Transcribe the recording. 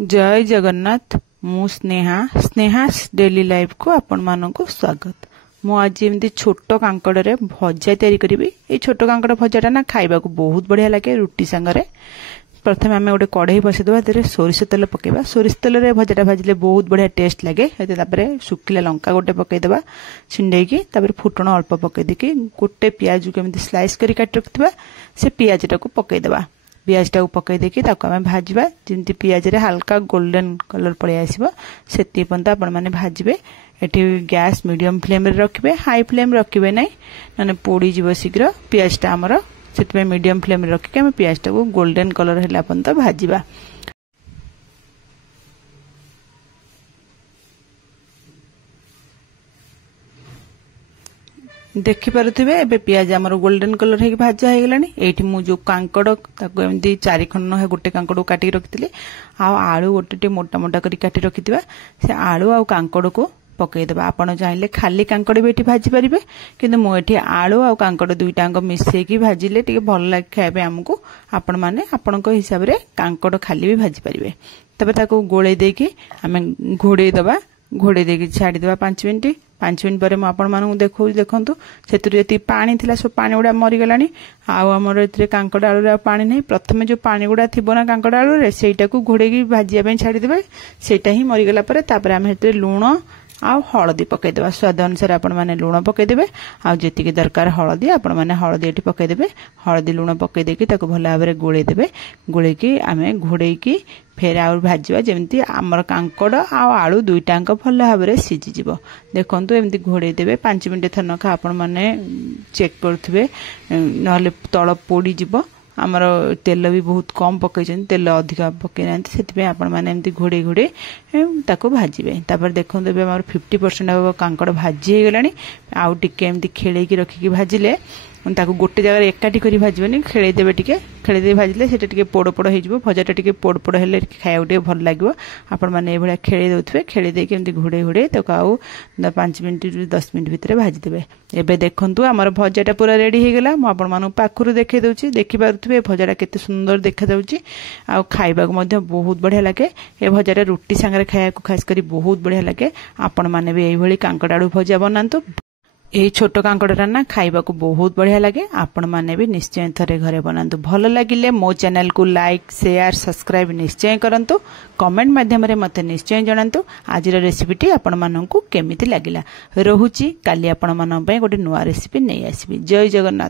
जय जगन्नाथ। मु Sneha स्नेहास daily life को आपण मानक स्वागत। मु आज एमती छोट कांकड़े भजा तैयारी करी। ये छोट कांकड़ भजाटा ना खाइबा को बहुत बढ़िया लगे रुटी सांगरे। प्रथम आम गोटे कढ़ई बसईदे सोरिष तेल पकेबा। सोरिष तेल भजाटा भाजिले बहुत बढ़िया टेस्ट लगे। शुखिला लंका गोटे पकईदे छिंडेकी फुटण अल्प पकईदी गोटे पियाज को एमती स्लाइस कर काट रखा से पियाजटा को पकईदे। पियाज टाक पकई देकी आम भाजवा जमी पियाज रे हल्का गोल्डन कलर पड़े आसो से पर्यंत आपण मैंने भाजबे। एटी गैस मीडियम फ्लेम रे रखिबे, हाई फ्लेम रखिबे नहीं ना पोड़ी जीव शीघ्र पियाजटा आमर। से मीडियम फ्लेम रे रखिके आम पियाजटा को गोल्डन कलर है पर्यंत भाजवा। देखिपे ए पियाज आमर गोल्डन कलर है भाजा हो गलानी। एठी मु जो कांकड़ ताको एमती 4 खंड है गोटे कांकड़ को काटी रखिली। आलू गोटे मोटा मोटा करी काटी रखिथिबा से आलू आ कांकड़ को पकईदेबा। आपण चाहिले खाली कांकड़ भी एठी भाजी पारिबे, किंतु मु एठी आलू आ कांकड़ दुईटांग मिसेकी भाजिले टिके भल लागे खाइबे हमकु। आपण माने आपणक हिसाब रे कांकड़ खाली भी भाजी पारिबे। तबे ताको गोळे देकी आमे घोड़े दबा। घोड़े देकी छाड़ी देबा 5 मिनिट। 5 मिनिट पर मुझे देखु से पानी थी सब पानी गुड़ा मरीगलानी। आमर ए कांकड़ आलू पानी नहीं। प्रथम जो पानी गुड़ा थी ना कांकड़ आलू से घोड़े भाजिया छाड़ीदे सेटा ही मरीगला आम लुण आ हलदी पकईदे। स्वाद अनुसार आपण मैंने लुण पकईदे। आती दरकार हलदी आपण मैंने हलदी ये पकईदे। हलदी लुण पकईदेकी भल भाव में गोलेदेवे। गोलेकी आम घोड़ेकी फेर आ भाजवा जमी आमर कांकड़ आलू दुईटाक भल भाव में सीझीज। देखो एमती घोड़े देवे 5 मिनिट थर नखा आपण मैंने चेक करुवे ना तल पोड़ीज। आमर तेल भी बहुत कम पकई, तेल अधिक पकई ना से आपण मैंने एमती घोड़े घोड़े ताको भाजबे। तापर देखो आमर 50% कांकड़ भाजी हो गलानी। आउ टिके एमती खेलेकी रखिकी भाजिले ताको गोटे जगह एकाठी करी भाजबेनी, खेलेदेवे टिके खेलेदे भाजिले सेटा टिके पोड़ पोड़ हो भजाटा टिके पोड़ पोड़ हेले खाइबा टिके भल लागिवो। आपण माने ए भलिया खेले दउथबे। खेले देके एमती घोड़े घोड़े ताको आउ 5 मिनिट 10 मिनिट भितर भाजिदेवे। एबे देखंतु हमर भजाटा पूरा रेडी हो गला। मु आपण मानु पाखरु देखै दउची। देखि पारुथबे भजाटा केते सुंदर देखा जाउची। आ खाइबा को मध्ये बहुत बढ़िया लागे। ए भजाटा रुटी संगे खाया को खास करी बहुत बढ़िया लागे। आपण माने भी एई भली कांकड़ आलू भजा बनांतु। ये छोट कांकड़ा ना खाइबा को बहुत बढ़िया लगे। आपण माने भी निश्चय थरे घरे बनातु। भल लगिले मो चैनल को लाइक शेयर सब्सक्राइब निश्चय करंतु। कमेंट माध्यम रे मते निश्चय जणांतु आज रेसिपीटी आपण माननकु केमिति लागिला। रहुची काली आपण मानन पय गोटे नुवा रेसिपी नै आसीबी। जय जगन्नाथ।